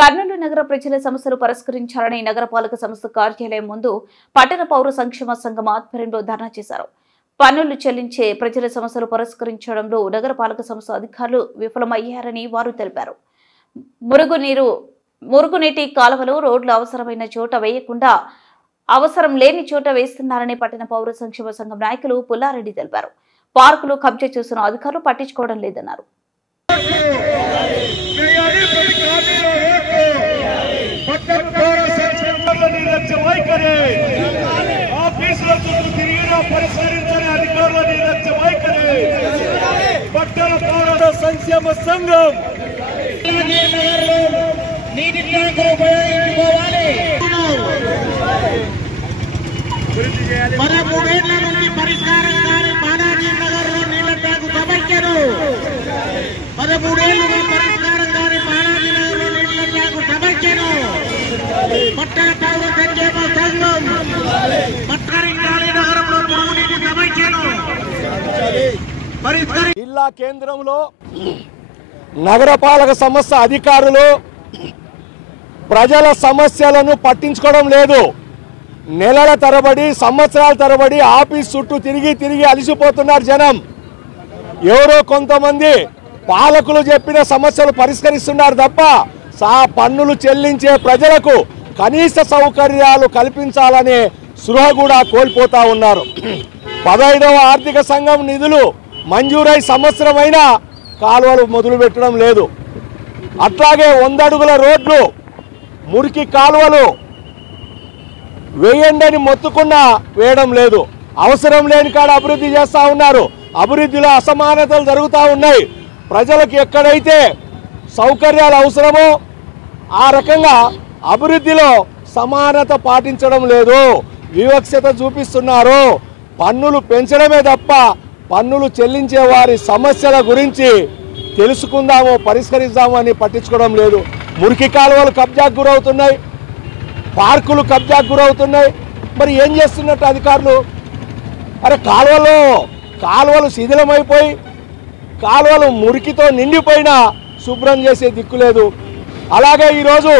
కర్నూలు నగర ప్రజల సమస్యలు పరిష్కరించాలని నగరపాలక సంస్థ కార్యాలయం ముందు పట్టణ పౌర సంక్షేమ సంఘం ఆధ్వర్యంలో ధర్నా చేశారు. పన్నులు చెల్లించే ప్రజల సమస్యలు పరిష్కరించడంలో నగరపాలక సంస్థ అధికారులు విఫలమయ్యారని వారు తెలిపారు. మురుగునీటి కాలువలు రోడ్లు అవసరమైన చోట వేయకుండా అవసరం లేని చోట వేస్తున్నారని పట్టణ పౌర సంక్షేమ సంఘం నాయకులు పుల్లారెడ్డి తెలిపారు. పార్కులు కబ్జా చేస్తున్న అధికారులు పట్టించుకోవడం లేదన్నారు. సంక్షేమ సంఘం నీటి ట్యాంకులు ఉపయోగించుకోవాలి. మన 3 ఏళ్ల నుండి పరిష్కారం కాని బాలాజీ నగర్ లో నీళ్ల ట్యాంకు సమస్యను 13 ఏళ్లుగా పరిష్కారం కాని బాలాజీ నగర్ లో నీళ్ల ట్యాంకు సమస్యను పట్టణ పౌర సంక్షేమ సంఘం పరిష్కరించాలి. నగరంలో మురుగునీటి సమస్యను జిల్లా కేంద్రంలో నగరపాలక సంస్థ అధికారులు ప్రజల సమస్యలను పట్టించుకోవడం లేదు. నెలల తరబడి సంవత్సరాల తరబడి ఆఫీస్ చుట్టూ తిరిగి అలసిపోతున్నారు జనం. ఎవరో కొంతమంది పాలకులు చెప్పిన సమస్యలు పరిష్కరిస్తున్నారు తప్ప పన్నులు చెల్లించే ప్రజలకు కనీస సౌకర్యాలు కల్పించాలనే స్పృహ కూడా కోల్పోతా ఉన్నారు. 15వ ఆర్థిక సంఘం నిధులు మంజూరై సంవత్సరమైన కాలువలు మొదలు పెట్టడం లేదు. అట్లాగే 100 అడుగుల రోడ్లు మురికి కాలువలు వేయండి మొత్తుకున్నా వేయడం లేదు. అవసరం లేని కాడ అభివృద్ధి చేస్తూ ఉన్నారు. అభివృద్ధిలో అసమానతలు జరుగుతూ ఉన్నాయి. ప్రజలకు ఎక్కడైతే సౌకర్యాలు అవసరమో ఆ రకంగా అభివృద్ధిలో సమానత పాటించడం లేదు. వివక్షత చూపిస్తున్నారు. పన్నులు పెంచడమే తప్ప పన్నులు చెల్లించే వారి సమస్యల గురించి తెలుసుకుందాము, పరిష్కరిద్దాము అని పట్టించుకోవడం లేదు. మురికి కాలువలు కబ్జాకు గురవుతున్నాయి, పార్కులు కబ్జాకు గురవుతున్నాయి. మరి ఏం చేస్తున్నట్టు అధికారులు? అరే కాలువలు శిథిలమైపోయి కాలువలు మురికితో నిండిపోయినా శుభ్రం చేసే దిక్కు లేదు. అలాగే ఈరోజు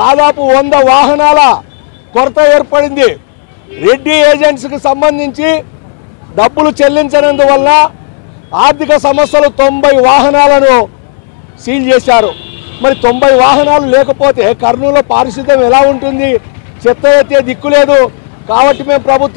దాదాపు 100 వాహనాల కొరత ఏర్పడింది. రెడ్డి ఏజెంట్స్కి సంబంధించి డబ్బులు చెల్లించనందువల్ల ఆర్థిక సమస్యలు 90 వాహనాలను సీల్ చేశారు. మరి 90 వాహనాలు లేకపోతే కర్నూలులో పారిశుద్ధ్యం ఎలా ఉంటుంది? చెత్త ఎత్తే దిక్కు లేదు. కాబట్టి మేము ప్రభుత్వం